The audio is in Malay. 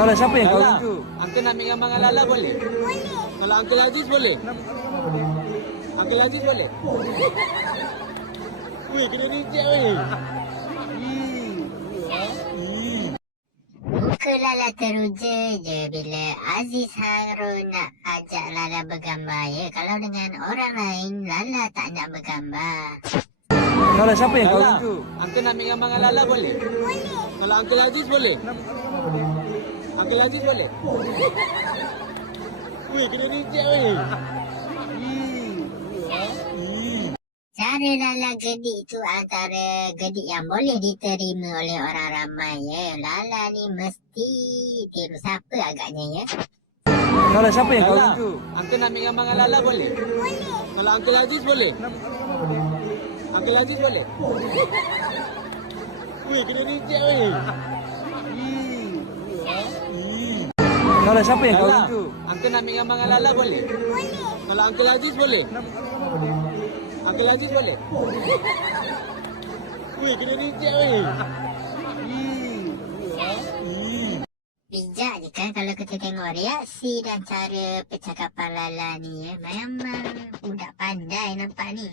Kalau siapa yang kau Lala, itu? Uncle nak ambil gambar dengan Lala boleh? Boleh. Kalau Uncle Aziz boleh? Uncle Aziz boleh? Weh, kena reject weh. Muka Lala teruja je bila Aziz Harun nak ajak Lala bergambar ya. Kalau dengan orang lain, Lala tak nak bergambar. Kalau siapa yang kau Lala, itu? Uncle nak ambil gambar dengan Lala boleh? Boleh. Kalau Uncle Aziz boleh? Uncle Aziz boleh? Weh, kena reject weh. Cara Lala gedik tu antara gedik yang boleh diterima oleh orang ramai ya. Lala ni mesti tiru siapa agaknya ya. Kalau siapa yang kau Lala, itu? Uncle nak ambil gambar dengan Lala boleh? Boleh. Kalau Uncle Aziz boleh? Uncle Aziz boleh? Weh, kena reject weh. Kalau siapa yang kau Lala, itu? Uncle nak ambil gambar dengan Lala boleh? Boleh. Kalau Uncle Aziz boleh? Uncle Aziz boleh? Weh, kena reject weh. Bijak je kan kalau kita tengok reaksi dan cara percakapan Lala ni ya. Memang budak pandai nampak ni.